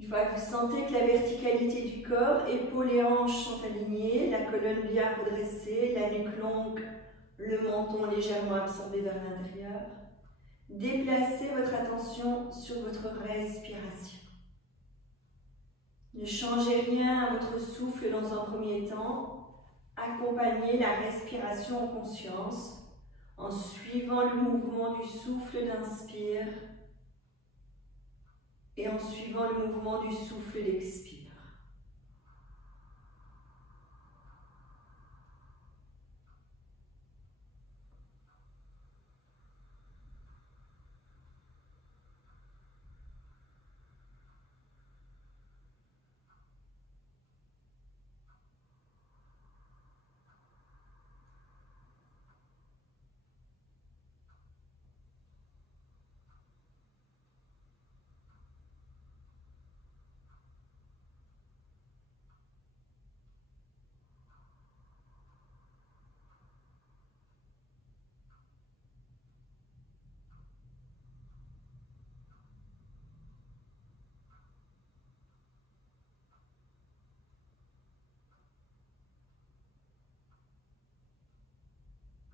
Une fois que vous sentez que la verticalité du corps, épaules et hanches sont alignées, la colonne bien redressée, la nuque longue, le menton légèrement absorbé vers l'intérieur, déplacez votre attention sur votre respiration. Ne changez rien à votre souffle dans un premier temps. Accompagnez la respiration en conscience en suivant le mouvement du souffle d'inspire et en suivant le mouvement du souffle d'expire.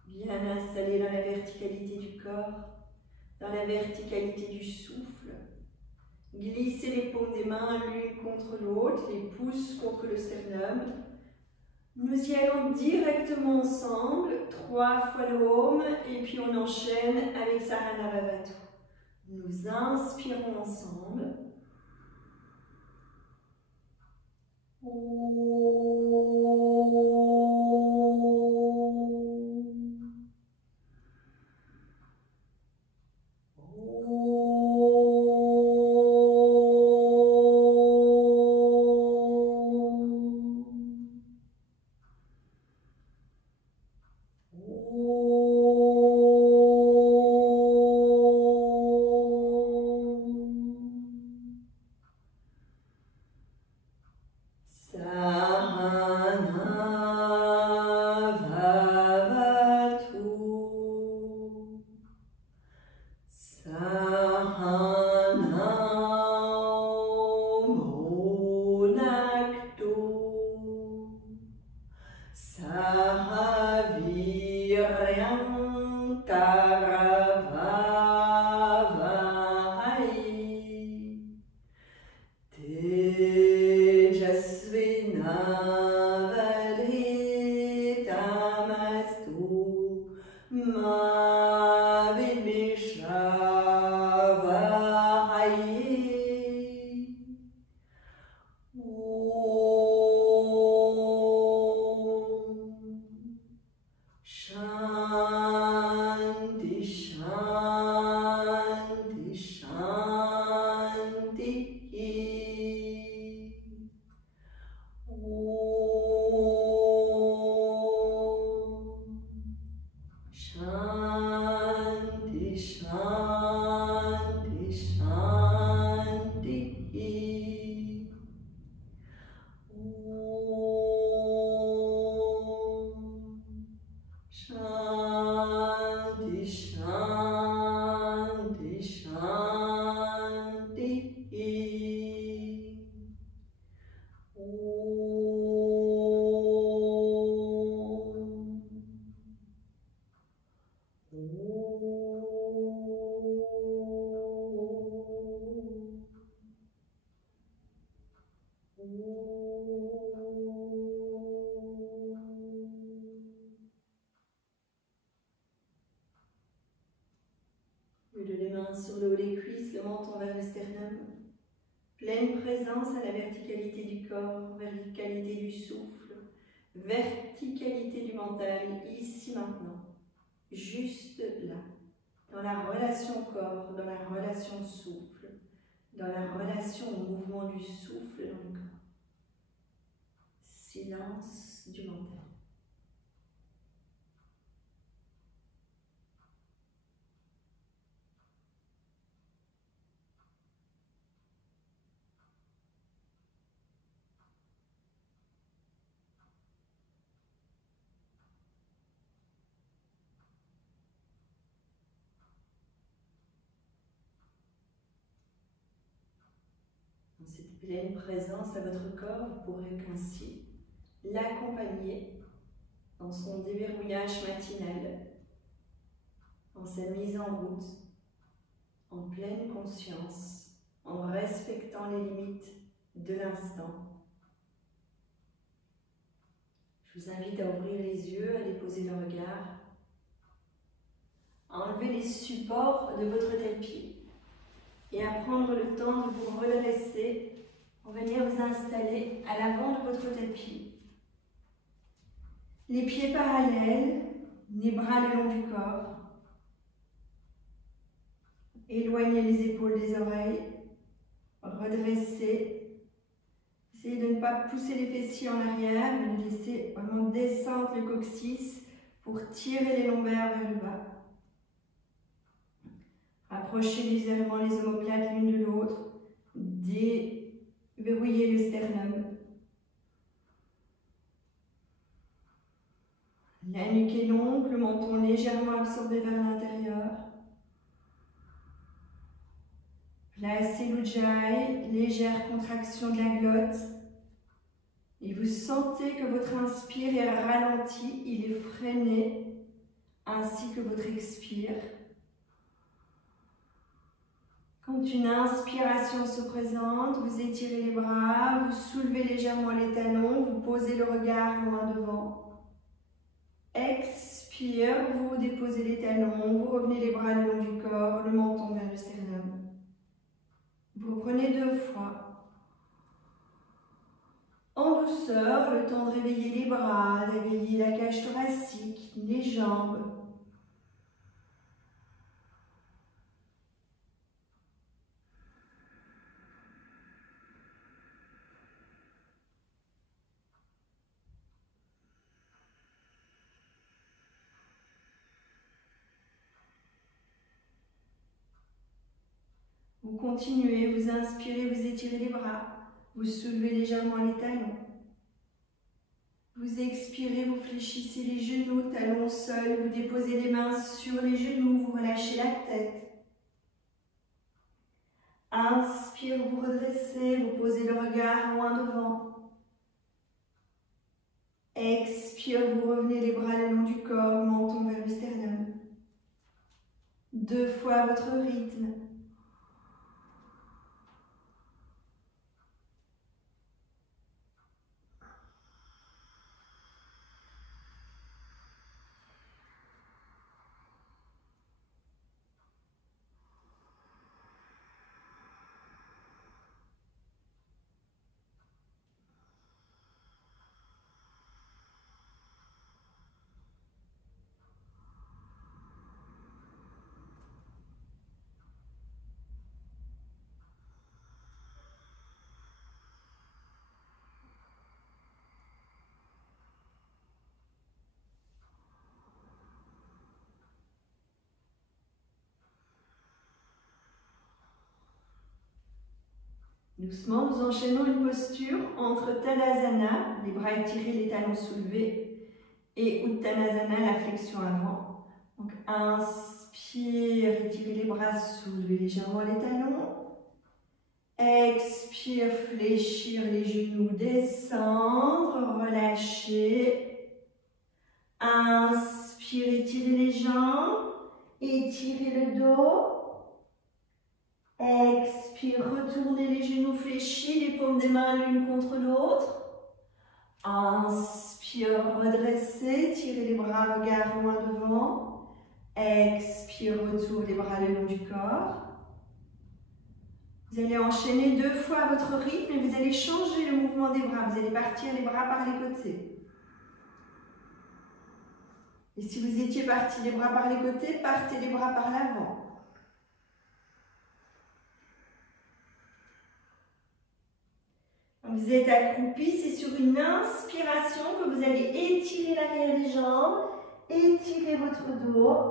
Bien installé dans la verticalité du corps, dans la verticalité du souffle. Glissez les paumes des mains l'une contre l'autre, les pouces contre le sternum. Nous y allons directement ensemble, 3 fois le Om, et puis on enchaîne avec Sarana Bhavatu. Nous inspirons ensemble. Les mains sur le haut des cuisses, le menton vers le sternum. Pleine présence à la verticalité du corps, verticalité du souffle, verticalité du mental, ici maintenant, juste là, dans la relation corps, dans la relation souffle, dans la relation au mouvement du souffle dans le corps. Silence du mental. Dans cette pleine présence à votre corps, vous pourrez ainsi l'accompagner dans son déverrouillage matinal, dans sa mise en route, en pleine conscience, en respectant les limites de l'instant. Je vous invite à ouvrir les yeux, à déposer le regard, à enlever les supports de votre tapis et à prendre le temps de vous redresser pour venir vous installer à l'avant de votre tapis. Les pieds parallèles, les bras le long du corps. Éloignez les épaules des oreilles, redressez. Essayez de ne pas pousser les fessiers en arrière, mais de laisser vraiment descendre le coccyx pour tirer les lombaires vers le bas. Approchez légèrement les omoplates l'une de l'autre, déverrouillez le sternum. La nuque est longue, le menton légèrement absorbé vers l'intérieur. Placez l'ujjayi, légère contraction de la glotte. Et vous sentez que votre inspire est ralenti, il est freiné, ainsi que votre expire. Quand une inspiration se présente, vous étirez les bras, vous soulevez légèrement les talons, vous posez le regard loin devant. Expire, vous déposez les talons, vous revenez les bras le long du corps, le menton vers le sternum. Vous reprenez 2 fois. En douceur, le temps de réveiller les bras, de réveiller la cage thoracique, les jambes. Vous continuez, vous inspirez, vous étirez les bras, vous soulevez légèrement les talons. Vous expirez, vous fléchissez les genoux, talons au sol, vous déposez les mains sur les genoux, vous relâchez la tête. Inspire, vous redressez, vous posez le regard loin devant. Expire, vous revenez les bras le long du corps, menton vers le sternum. 2 fois à votre rythme. Doucement, nous enchaînons une posture entre Tadasana, les bras étirés, les talons soulevés, et Uttanasana, la flexion avant. Donc, inspire, étirez les bras, soulevez légèrement les talons. Expire, fléchir les genoux, descendre, relâcher. Inspire, étirez les jambes, étirez le dos. Expire, retournez les genoux fléchis, les paumes des mains l'une contre l'autre. Inspire, redressez, tirez les bras, regard loin devant. Expire, retour les bras le long du corps. Vous allez enchaîner 2 fois à votre rythme et vous allez changer le mouvement des bras. Vous allez partir les bras par les côtés. Et si vous étiez parti les bras par les côtés, partez les bras par l'avant. Vous êtes accroupi, c'est sur une inspiration que vous allez étirer l'arrière des jambes, étirer votre dos.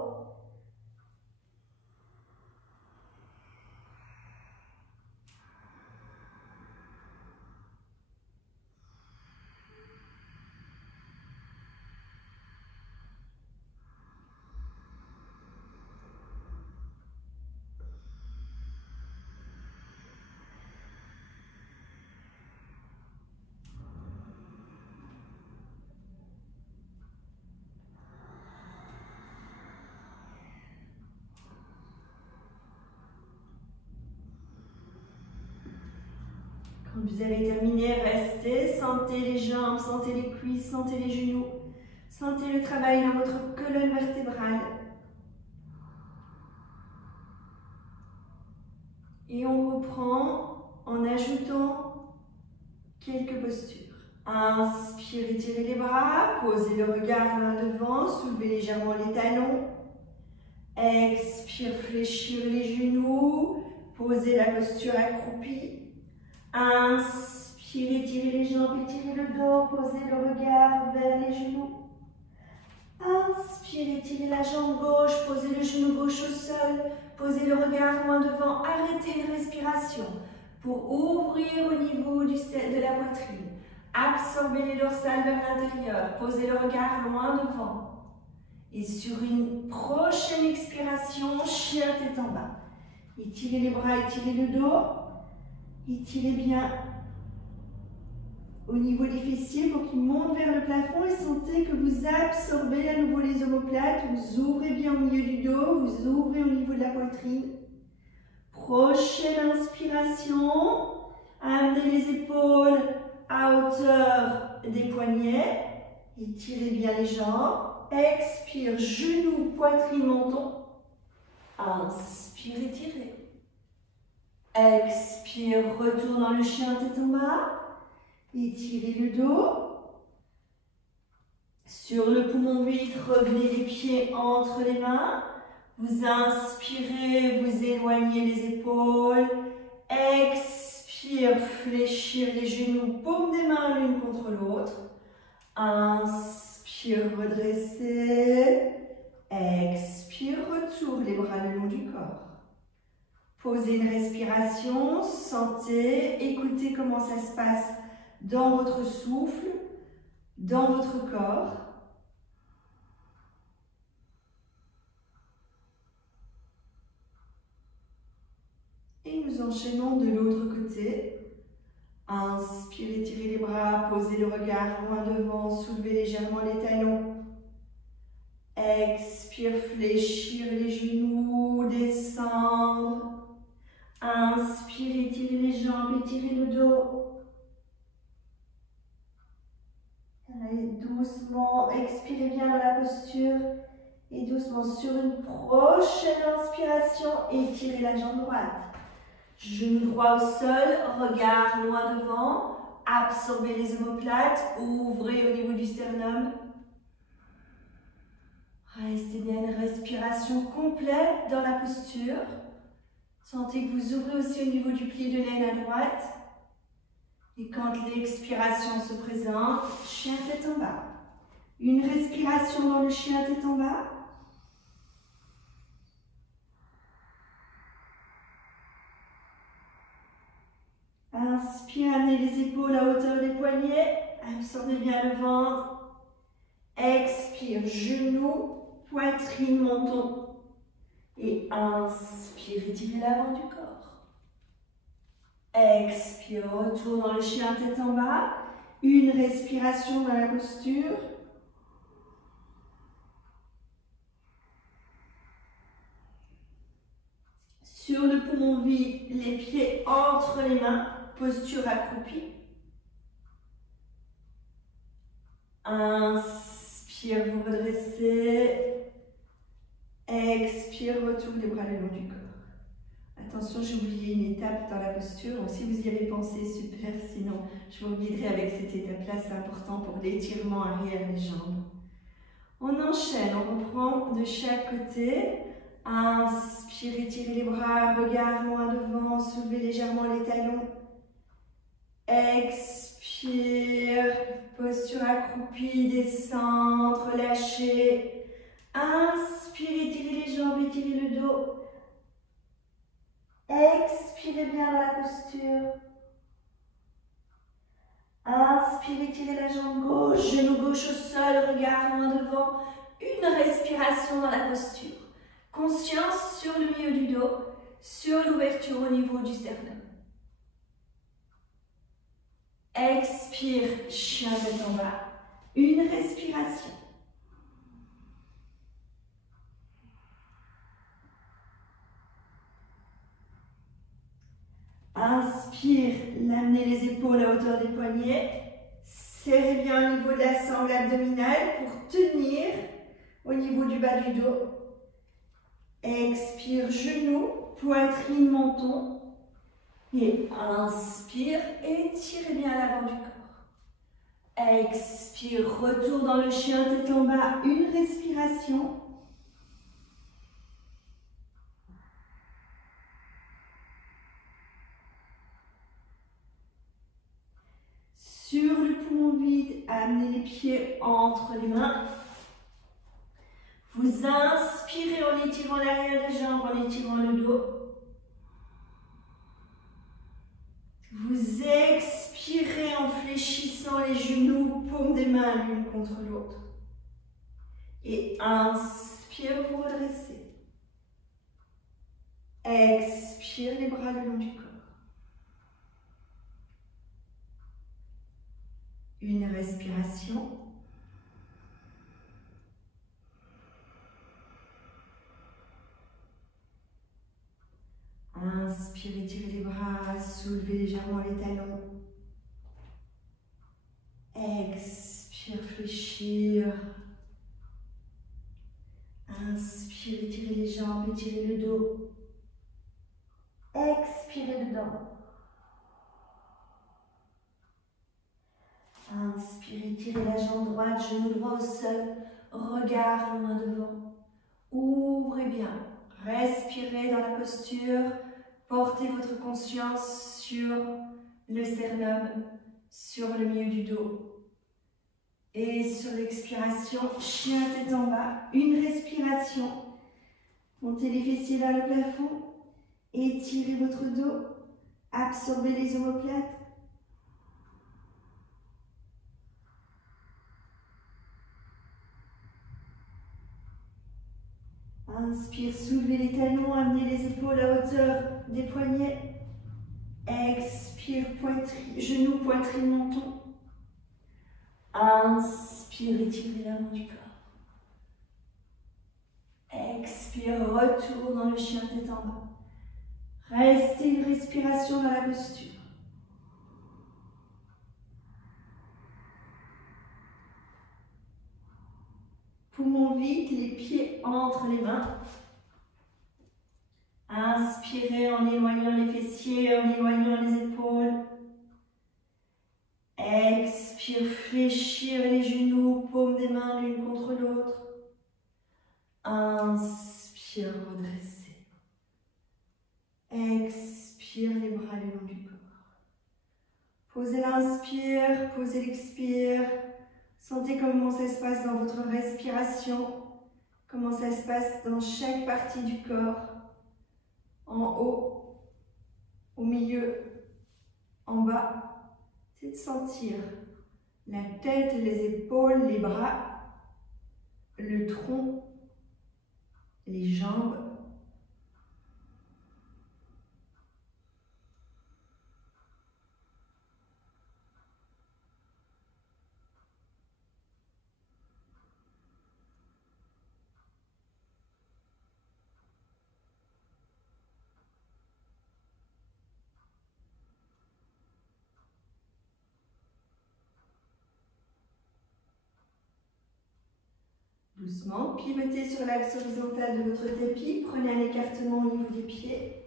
Quand vous avez terminé, restez, sentez les jambes, sentez les cuisses, sentez les genoux, sentez le travail dans votre colonne vertébrale. Et on reprend en ajoutant quelques postures. Inspire, étirez les bras, posez le regard l'un devant, soulevez légèrement les talons. Expire, fléchir les genoux, posez la posture accroupie. Inspire, étirez les jambes, étirez le dos, posez le regard vers les genoux. Inspire, étirez la jambe gauche, posez le genou gauche au sol, posez le regard loin devant, arrêtez une respiration pour ouvrir au niveau de la poitrine. Absorbez les dorsales vers l'intérieur, posez le regard loin devant. Et sur une prochaine expiration, chien tête en bas. Étirez les bras, étirez le dos. Étirez bien au niveau des fessiers pour qu'ils montent vers le plafond et sentez que vous absorbez à nouveau les omoplates. Vous ouvrez bien au milieu du dos, vous ouvrez au niveau de la poitrine. Prochaine inspiration, amenez les épaules à hauteur des poignets. Étirez bien les jambes. Expire, genoux, poitrine, menton. Inspire, étirez. Expire, retour dans le chien tête en bas. Étirez le dos. Sur le poumon vide, revenez les pieds entre les mains. Vous inspirez, vous éloignez les épaules. Expire, fléchir les genoux, paumes des mains l'une contre l'autre. Inspire, redresser. Expire, retour les bras le long du corps. Posez une respiration, sentez, écoutez comment ça se passe dans votre souffle, dans votre corps. Et nous enchaînons de l'autre côté. Inspire, étirez les bras, posez le regard loin devant, soulevez légèrement les talons. Expire, fléchir les genoux, descendre. Inspire, étirez les jambes, étirez le dos. Allez, doucement, expirez bien dans la posture. Et doucement, sur une prochaine inspiration, étirez la jambe droite. Genou droit au sol, regard loin devant. Absorbez les omoplates, ouvrez au niveau du sternum. Restez bien une respiration complète dans la posture. Sentez que vous ouvrez aussi au niveau du pli de l'aine à droite. Et quand l'expiration se présente, chien tête en bas. Une respiration dans le chien tête en bas. Inspire, amenez les épaules à hauteur des poignets. Absorbez bien le ventre. Expire, genoux, poitrine, menton. Et inspire, étirez l'avant du corps. Expire, retour dans le chien tête en bas. Une respiration dans la posture. Sur le poumon vide, les pieds entre les mains. Posture accroupie. Inspire, vous redressez. Expire, retour les bras le long du corps. Attention, j'ai oublié une étape dans la posture. Donc, si vous y avez pensé, super. Sinon, je vous guiderai avec cette étape-là. C'est important pour l'étirement arrière des jambes. On enchaîne, on reprend de chaque côté. Inspire, étirez les bras, regard loin devant, soulevez légèrement les talons. Expire, posture accroupie, descendre, relâcher. Inspire, étirez les jambes, étirez le dos. Expirez bien dans la posture. Inspire, étirez la jambe gauche, genou gauche au sol, regard loin devant. Une respiration dans la posture. Conscience sur le milieu du dos, sur l'ouverture au niveau du sternum. Expire, chien tête en bas. Une respiration. Inspire, Amenez les épaules à hauteur des poignets. Serrez bien au niveau de la sangle abdominale pour tenir au niveau du bas du dos. Expire, genoux, poitrine, menton. Et inspire, étirez bien l'avant du corps. Expire, retour dans le chien, tête en bas, une respiration. Sur le poumon vide, amenez les pieds entre les mains. Vous inspirez en étirant l'arrière des jambes, en étirant le dos. Vous expirez en fléchissant les genoux, paumes des mains l'une contre l'autre. Et inspire, vous redressez. Expire les bras le long du corps. Une respiration. Inspirez, tirez les bras, soulevez légèrement les talons. Expire, fléchir. Inspirez, tirez les jambes, étirez le dos. Expirez dedans. Inspirez, tirez la jambe droite, genou droit au sol, regard loin devant. Ouvrez bien, respirez dans la posture, portez votre conscience sur le sternum, sur le milieu du dos. Et sur l'expiration, chien tête en bas, une respiration. Montez les fessiers vers le plafond, étirez votre dos, absorbez les omoplates. Inspire, soulevez les talons, amenez les épaules à hauteur des poignets. Expire, genoux, poitrine, menton. Inspire, étirez l'avant du corps. Expire, retour dans le chien tête en bas. Restez une respiration dans la posture. Poumon vide, les pieds entre les mains. Inspirez en éloignant les fessiers, en éloignant les épaules. Expire, fléchir les genoux, paumes des mains l'une contre l'autre. Inspire, redresser. Expire, les bras le long du corps. Posez l'inspire, posez l'expire. Sentez comment ça se passe dans votre respiration, comment ça se passe dans chaque partie du corps, en haut, au milieu, en bas. C'est de sentir la tête, les épaules, les bras, le tronc, les jambes. Doucement, pivotez sur l'axe horizontal de votre tapis, prenez un écartement au niveau des pieds.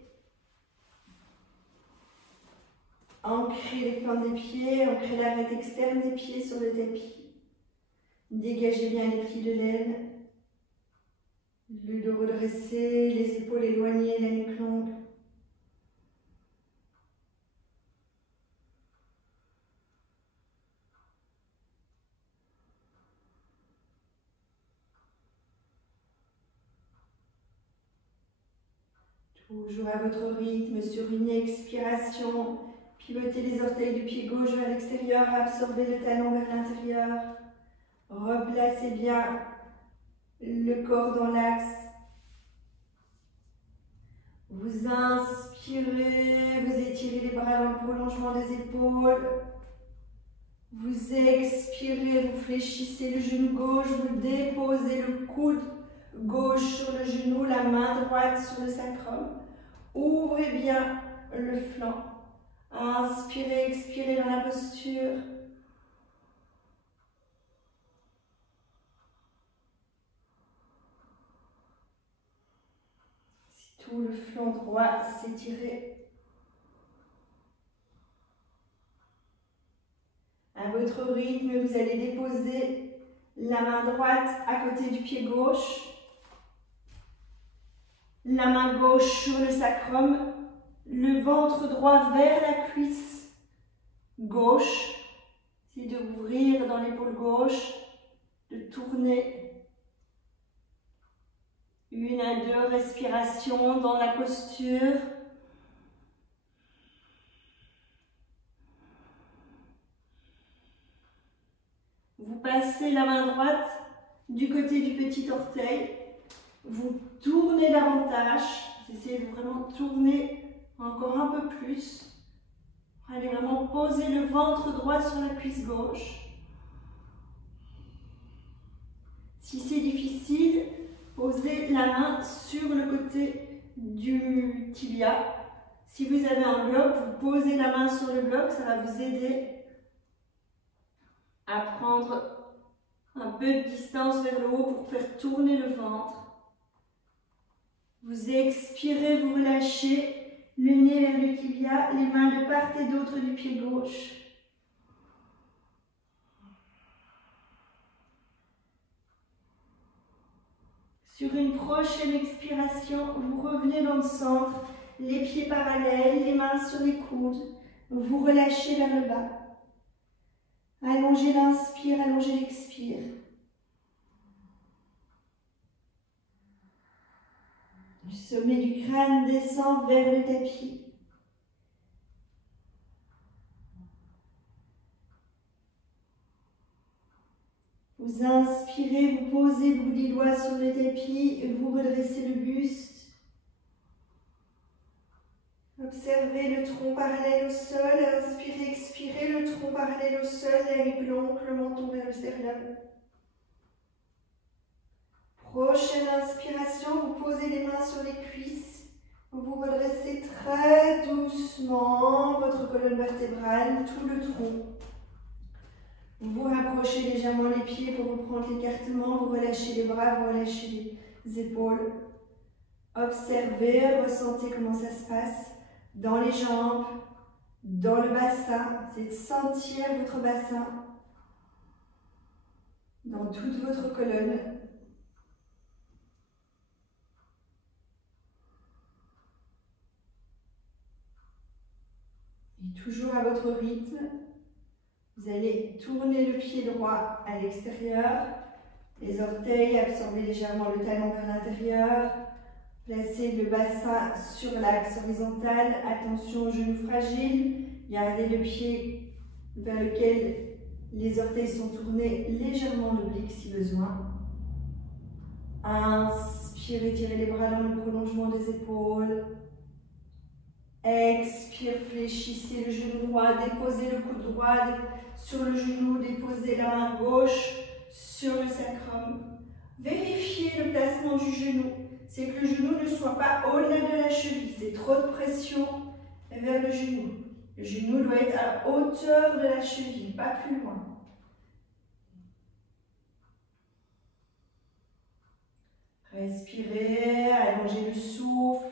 Ancrez les pointes des pieds, ancrez l'arête externe des pieds sur le tapis. Dégagez bien les fils de laine. Le dos redressé, les épaules éloignées, la nuque longue. Toujours à votre rythme, sur une expiration, pivotez les orteils du pied gauche vers l'extérieur, absorbez le talon vers l'intérieur. Replacez bien le corps dans l'axe. Vous inspirez, vous étirez les bras dans le prolongement des épaules. Vous expirez, vous fléchissez le genou gauche, vous déposez le coude gauche sur le genou, la main droite sur le sacrum. Ouvrez bien le flanc. Inspirez, expirez dans la posture. Si tout le flanc droit s'étire. À votre rythme, vous allez déposer la main droite à côté du pied gauche. La main gauche sur le sacrum. Le ventre droit vers la cuisse gauche. C'est d'ouvrir dans l'épaule gauche, de tourner. 1 à 2 respirations dans la posture. Vous passez la main droite du côté du petit orteil. Vous tournez davantage. Vous essayez de vraiment tourner encore un peu plus. Allez vraiment poser le ventre droit sur la cuisse gauche. Si c'est difficile, posez la main sur le côté du tibia. Si vous avez un bloc, vous posez la main sur le bloc, ça va vous aider à prendre un peu de distance vers le haut pour faire tourner le ventre. Vous expirez, vous relâchez. Le nez vers le tibia, les mains de part et d'autre du pied gauche. Sur une prochaine expiration, vous revenez dans le centre, les pieds parallèles, les mains sur les coudes. Vous relâchez vers le bas. Allongez l'inspire, allongez l'expire. Le sommet du crâne descend vers le tapis. Vous inspirez, vous posez le bout des doigts sur le tapis et vous redressez le buste. Observez le tronc parallèle au sol. Inspirez, expirez, le tronc parallèle au sol, la nuque longue, le menton vers le sternum. Prochaine inspiration, vous posez les mains sur les cuisses. Vous redressez très doucement votre colonne vertébrale, tout le tronc. Vous rapprochez légèrement les pieds pour reprendre l'écartement. Vous relâchez les bras, vous relâchez les épaules. Observez, ressentez comment ça se passe dans les jambes, dans le bassin. C'est de sentir votre bassin dans toute votre colonne. Et toujours à votre rythme, vous allez tourner le pied droit à l'extérieur, les orteils, absorbez légèrement le talon vers l'intérieur, placez le bassin sur l'axe horizontal, attention aux genoux fragiles, gardez le pied vers lequel les orteils sont tournés légèrement en oblique si besoin. Inspirez, tirez les bras dans le prolongement des épaules. Expire, fléchissez le genou droit, déposez le coude droit sur le genou, déposez la main gauche sur le sacrum. Vérifiez le placement du genou, c'est que le genou ne soit pas au-delà de la cheville, c'est trop de pression vers le genou. Le genou doit être à hauteur de la cheville, pas plus loin. Respirez, allongez le souffle.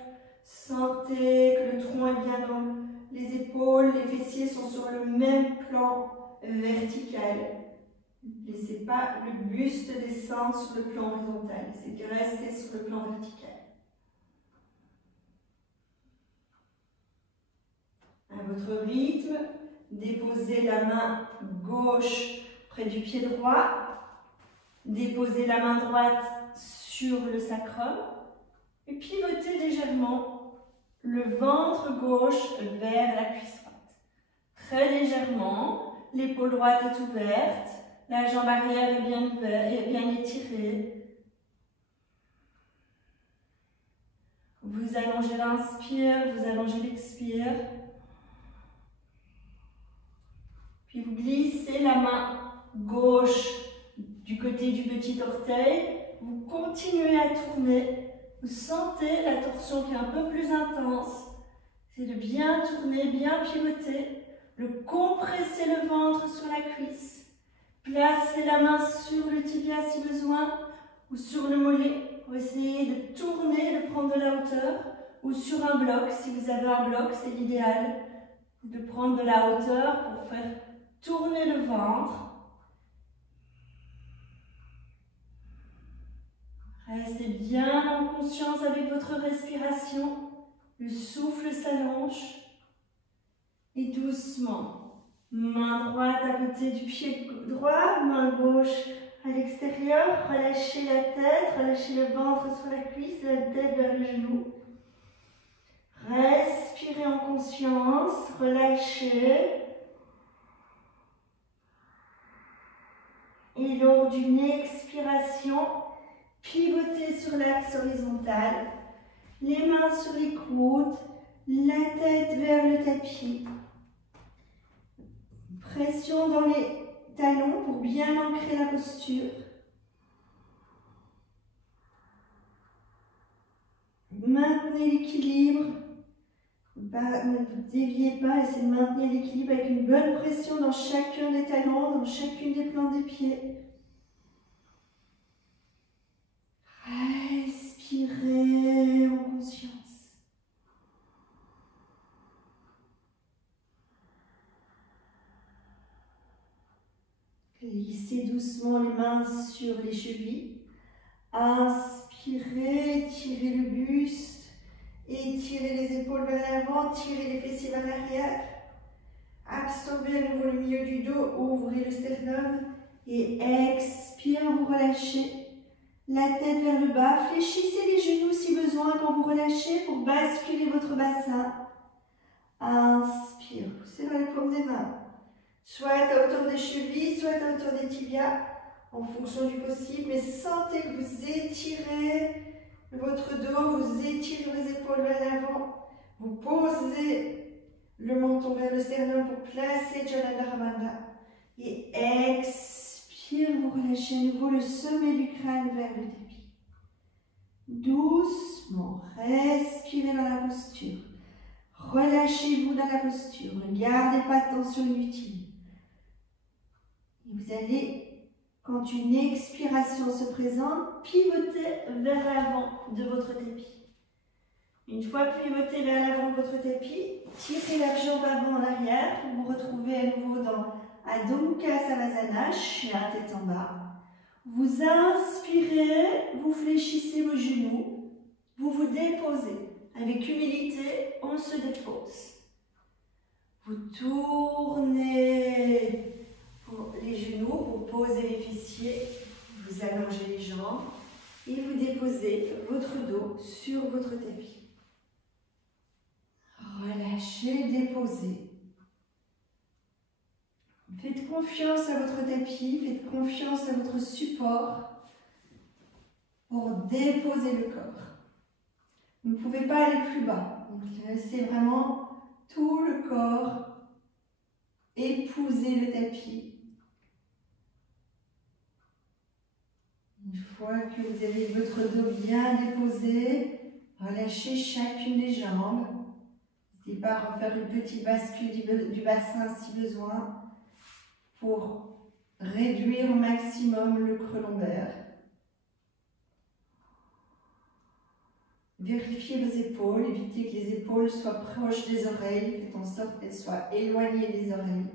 Sentez que le tronc est bien dans les épaules, les fessiers sont sur le même plan vertical. Ne laissez pas le buste descendre sur le plan horizontal, c'est de rester sur le plan vertical. À votre rythme, déposez la main gauche près du pied droit, déposez la main droite sur le sacrum et pivotez légèrement le ventre gauche vers la cuisse droite. Très légèrement, l'épaule droite est ouverte, la jambe arrière est bien ouverte et bien étirée. Vous allongez l'inspire, vous allongez l'expire. Puis vous glissez la main gauche du côté du petit orteil. Vous continuez à tourner. Vous sentez la torsion qui est un peu plus intense. c'est de bien tourner, bien pivoter, de compresser le ventre sur la cuisse, placer la main sur le tibia si besoin, ou sur le mollet, pour essayer de tourner, de prendre de la hauteur, ou sur un bloc, si vous avez un bloc, c'est l'idéal, de prendre de la hauteur pour faire tourner le ventre. Restez bien en conscience avec votre respiration, le souffle s'allonge, et doucement, main droite à côté du pied droit, main gauche à l'extérieur, relâchez la tête, relâchez le ventre sur la cuisse, la tête vers le genou. Respirez en conscience, relâchez. Et lors d'une expiration, pivotez sur l'axe horizontal, les mains sur les coudes, la tête vers le tapis. Pression dans les talons pour bien ancrer la posture. Maintenez l'équilibre. Ne vous déviez pas, essayez de maintenir l'équilibre avec une bonne pression dans chacun des talons, dans chacune des plantes des pieds. Respirez en conscience. Glissez doucement les mains sur les chevilles. Inspirez, tirez le buste. Étirez les épaules vers l'avant, tirez les fessiers vers l'arrière. Absorbez à nouveau le milieu du dos, ouvrez le sternum. Et expire, vous relâchez. La tête vers le bas, fléchissez les genoux si besoin quand vous relâchez pour basculer votre bassin. Inspire, poussez vers les paumes des mains. Soit à hauteur des chevilles, soit à hauteur des tibias, en fonction du possible. Mais sentez que vous étirez votre dos, vous étirez les épaules vers l'avant. Vous posez le menton vers le sternum pour placer Jalandhara. Et expire, vous relâchez à nouveau le sommet du crâne vers le tapis. Doucement, respirez dans la posture. Relâchez-vous dans la posture. Ne gardez pas de tension inutile. Et vous allez, quand une expiration se présente, pivoter vers l'avant de votre tapis. Une fois pivoté vers l'avant de votre tapis, tirez la jambe avant en arrière. Vous vous retrouvez à nouveau dans Adho Mukha Savasana, chien tête en bas. Vous inspirez, vous fléchissez vos genoux, vous vous déposez. Avec humilité, on se dépose. Vous tournez les genoux, vous posez les fessiers, vous allongez les jambes et vous déposez votre dos sur votre tapis. Relâchez, déposez. Faites confiance à votre tapis, faites confiance à votre support pour déposer le corps. Vous ne pouvez pas aller plus bas. Donc laissez vraiment tout le corps épouser le tapis. Une fois que vous avez votre dos bien déposé, relâchez chacune des jambes. N'hésitez pas à refaire une petite bascule du bassin si besoin pour réduire au maximum le creux lombaire. Vérifiez vos épaules, évitez que les épaules soient proches des oreilles, faites en sorte qu'elles soient éloignées des oreilles.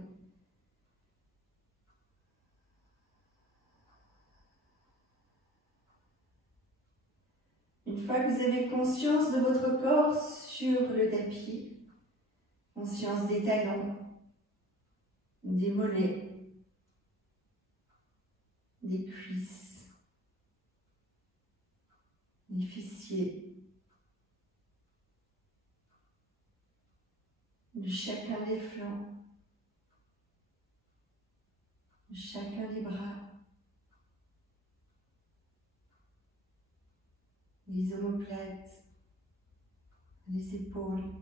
Une fois que vous avez conscience de votre corps sur le tapis, conscience des talons, des mollets, des cuisses, des fessiers, de chacun des flancs, de chacun des bras, les omoplates, les épaules,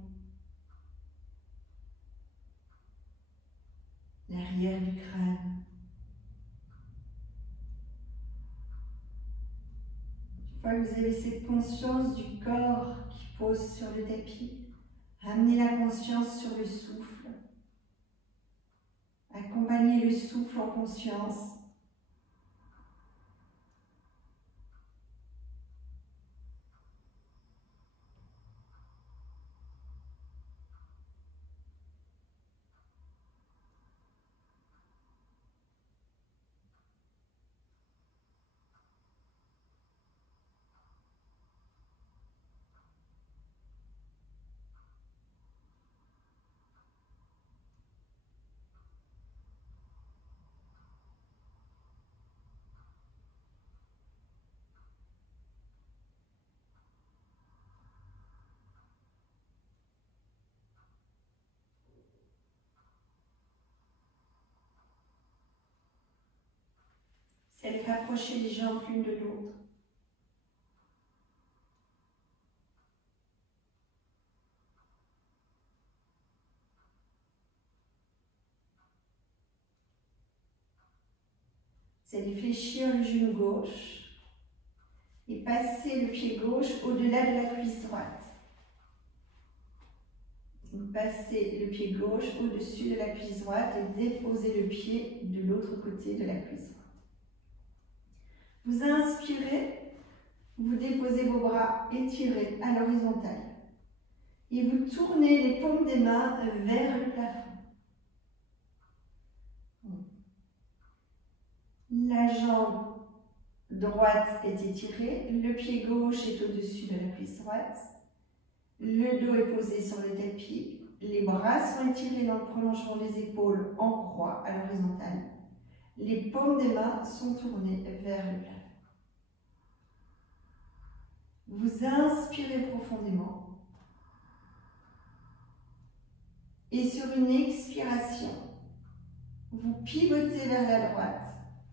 l'arrière du crâne. Une fois que vous avez cette conscience du corps qui pose sur le tapis, Ramenez la conscience sur le souffle. Accompagnez le souffle en conscience. C'est de rapprocher les jambes l'une de l'autre. Vous allez fléchir le genou gauche et passer le pied gauche au-delà de la cuisse droite. Passez le pied gauche au-dessus de la cuisse droite et déposez le pied de l'autre côté de la cuisse droite. Vous inspirez, vous déposez vos bras étirés à l'horizontale et vous tournez les paumes des mains vers le plafond. La jambe droite est étirée, le pied gauche est au-dessus de la cuisse droite, le dos est posé sur le tapis, les bras sont étirés dans le prolongement des épaules en croix à l'horizontale, les paumes des mains sont tournées vers le plafond. Vous inspirez profondément et sur une expiration, vous pivotez vers la droite.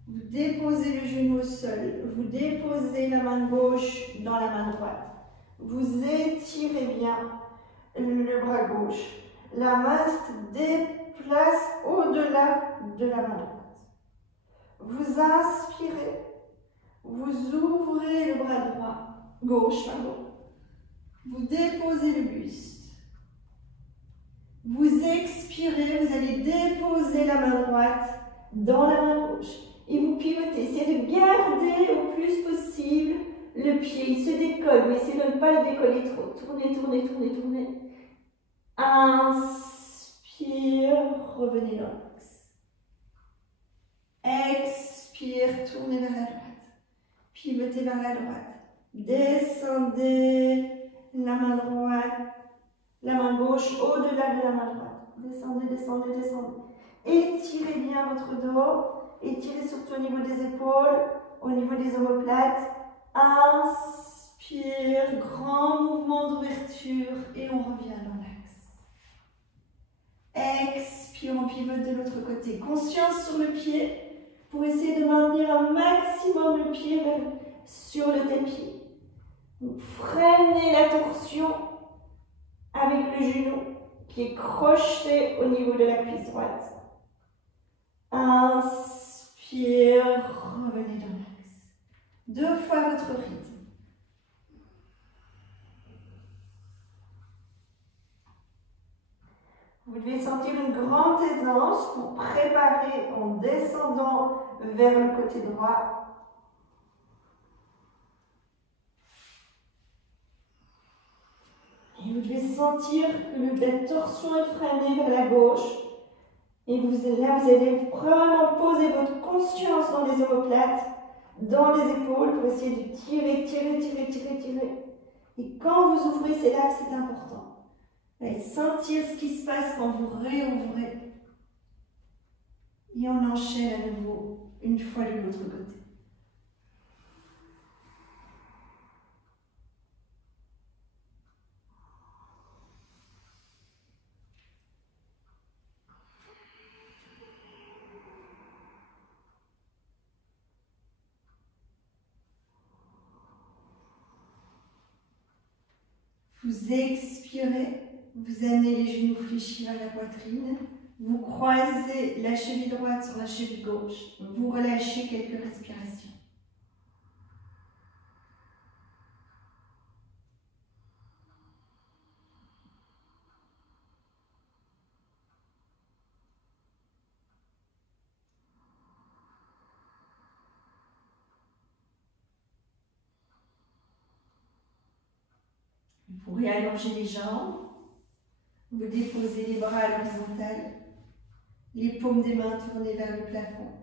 Vous déposez le genou au sol, vous déposez la main gauche dans la main droite. Vous étirez bien le bras gauche. La main se déplace au-delà de la main droite. Vous inspirez, vous ouvrez le bras droit, gauche, pardon. Vous déposez le buste. Vous expirez, vous allez déposer la main droite dans la main gauche. Et vous pivotez, essayez de garder au plus possible le pied. Il se décolle, mais essayez de ne pas le décoller trop. Tournez, tournez, tournez, tournez. Inspire, revenez dans l'axe. Expire, tournez vers la droite. Pivotez vers la droite. Descendez la main droite, la main gauche au-delà de la main droite. Descendez, descendez, descendez. Étirez bien votre dos. Étirez surtout au niveau des épaules, au niveau des omoplates. Inspire, grand mouvement d'ouverture et on revient dans l'axe. Expire, on pivote de l'autre côté. Conscience sur le pied pour essayer de maintenir un maximum le pied sur le tapis. Donc, freinez la torsion avec le genou qui est crocheté au niveau de la cuisse droite. Inspire, revenez dans l'axe. 2 fois votre rythme. Vous devez sentir une grande aisance pour préparer en descendant vers le côté droit. Et vous devez sentir que la torsion est freinée vers la gauche. Et là, vous allez vraiment poser votre conscience dans les omoplates, dans les épaules, pour essayer de tirer, tirer, tirer, tirer, tirer. Et quand vous ouvrez, c'est là que c'est important. Vous allez sentir ce qui se passe quand vous réouvrez. Et on enchaîne à nouveau, une fois de l'autre côté. Vous expirez, vous amenez les genoux fléchis vers la poitrine, vous croisez la cheville droite sur la cheville gauche, vous relâchez quelques respirations. Vous pourrez allonger les jambes. Vous déposez les bras à l'horizontale. Les paumes des mains tournées vers le plafond.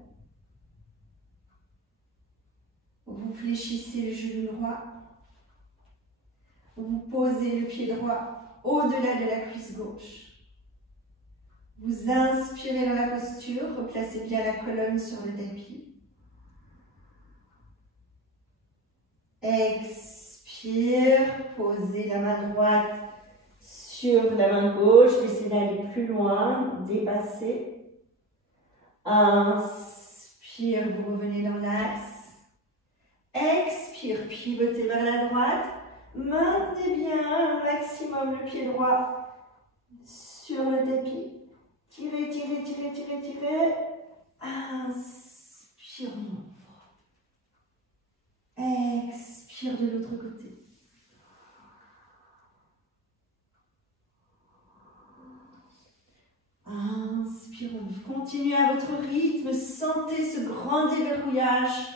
Vous fléchissez le genou droit. Vous posez le pied droit au-delà de la cuisse gauche. Vous inspirez dans la posture, replacez bien la colonne sur le tapis. Expire, posez la main droite sur la main gauche, laissez d'aller plus loin, dépasser. Inspire, vous revenez dans l'axe. Expire, pivotez vers la droite. Maintenez bien un maximum le pied droit sur le tapis. Tirez, tirez, tirez, tirez, tirez. Inspire, on ouvre. Expire de l'autre côté. Inspire, on ouvre. Continuez à votre rythme. Sentez ce grand déverrouillage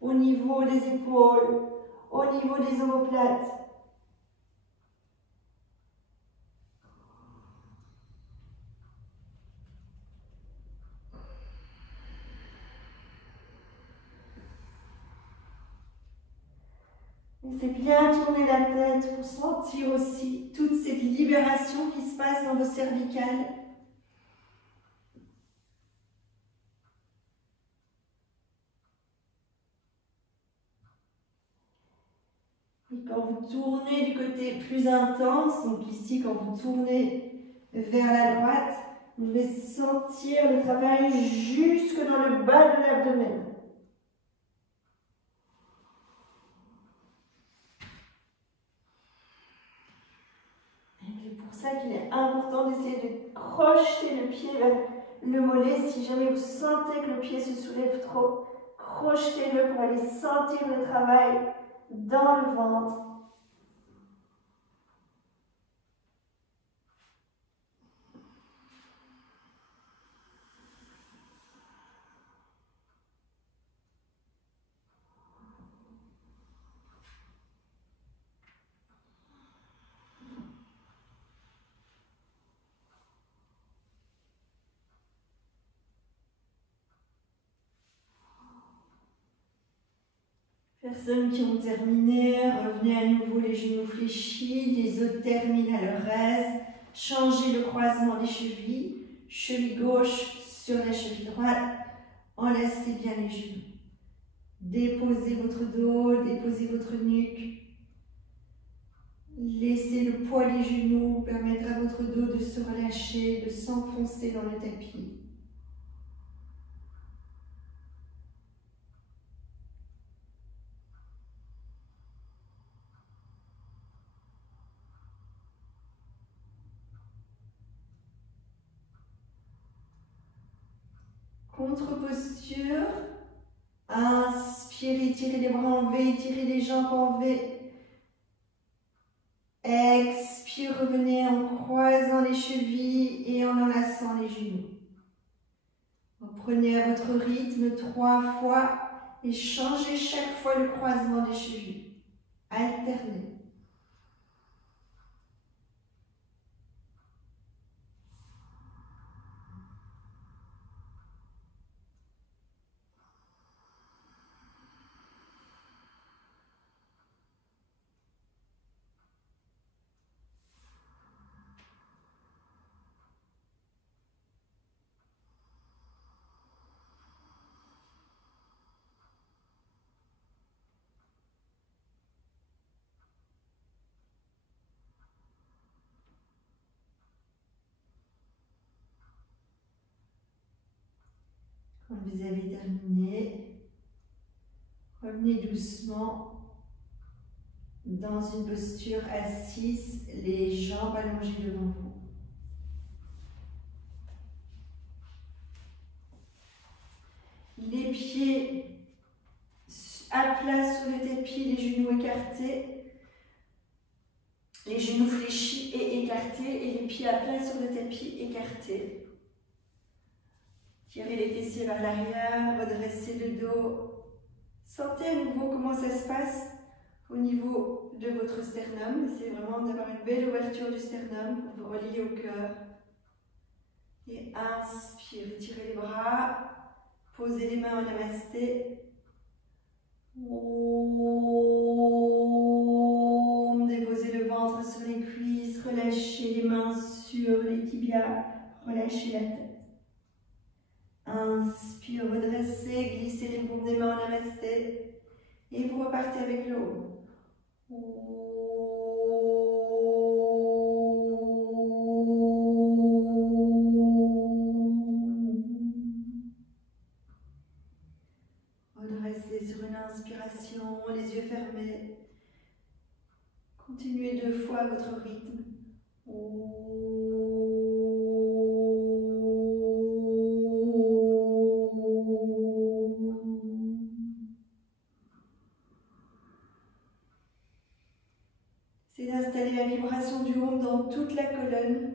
au niveau des épaules, au niveau des omoplates. Laissez bien tourner la tête pour sentir aussi toute cette libération qui se passe dans vos cervicales. Et quand vous tournez du côté plus intense, donc ici quand vous tournez vers la droite, vous devez sentir le travail jusque dans le bas de l'abdomen. C'est pour ça qu'il est important d'essayer de crocheter le pied vers le mollet. Si jamais vous sentez que le pied se soulève trop, crochetez-le pour aller sentir le travail dans le ventre. Personnes qui ont terminé, revenez à nouveau les genoux fléchis, les autres terminent à leur aise. Changez le croisement des chevilles, cheville gauche sur la cheville droite, enlacez bien les genoux. Déposez votre dos, déposez votre nuque. Laissez le poids des genoux permettre à votre dos de se relâcher, de s'enfoncer dans le tapis. Contre-posture, inspirez, tirez les bras en V, tirez les jambes en V. Expire, revenez en croisant les chevilles et en enlaçant les genoux. Reprenez à votre rythme 3 fois et changez chaque fois le croisement des chevilles. Alternez. Quand vous avez terminé, revenez doucement dans une posture assise, les jambes allongées devant vous. Les pieds à plat sur le tapis, les genoux écartés, les genoux fléchis et écartés, et les pieds à plat sur le tapis écartés. Tirez les fessiers vers l'arrière, redressez le dos. Sentez à nouveau comment ça se passe au niveau de votre sternum. Essayez vraiment d'avoir une belle ouverture du sternum pour vous relier au cœur. Et inspire, étirez les bras, posez les mains en namasté. Déposez le ventre sur les cuisses, relâchez les mains sur les tibias, relâchez la tête. Inspire, redressez, glissez les paumes des mains en namasté. Et vous repartez avec le haut. Redressez sur une inspiration, les yeux fermés. Continuez 2 fois à votre rythme. C'est d'installer la vibration du Om dans toute la colonne.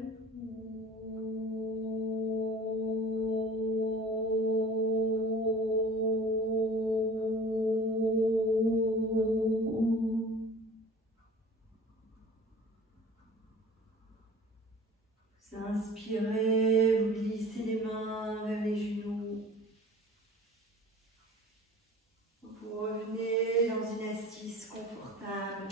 Vous inspirez, vous glissez les mains vers les genoux. Vous revenez dans une assise confortable.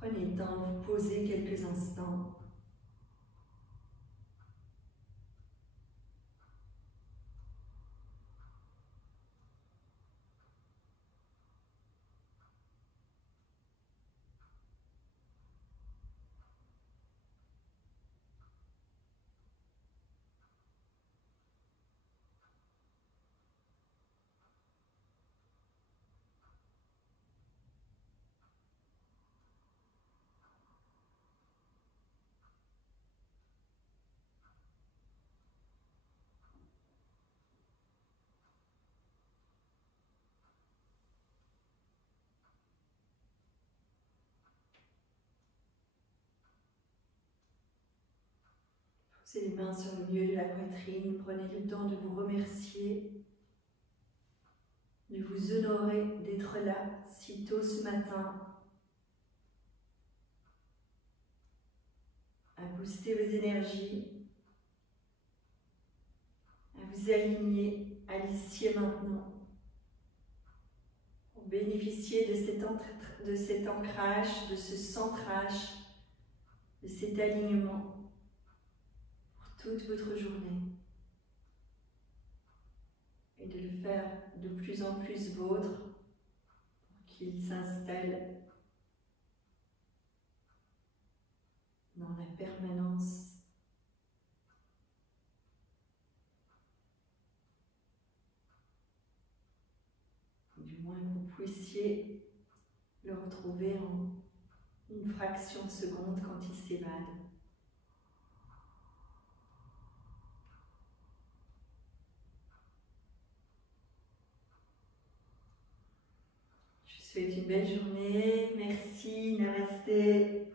Prenez le temps de vous poser quelques instants. Posez les mains sur le milieu de la poitrine, prenez le temps de vous remercier, de vous honorer d'être là si tôt ce matin, à booster vos énergies, à vous aligner à l'ici et maintenant, pour bénéficier de cet ancrage, de ce centrage, de cet alignement toute votre journée et de le faire de plus en plus vôtre pour qu'il s'installe dans la permanence du moins que vous puissiez le retrouver en une fraction de seconde quand il s'évade. Je vous souhaite une belle journée. Merci. Namasté.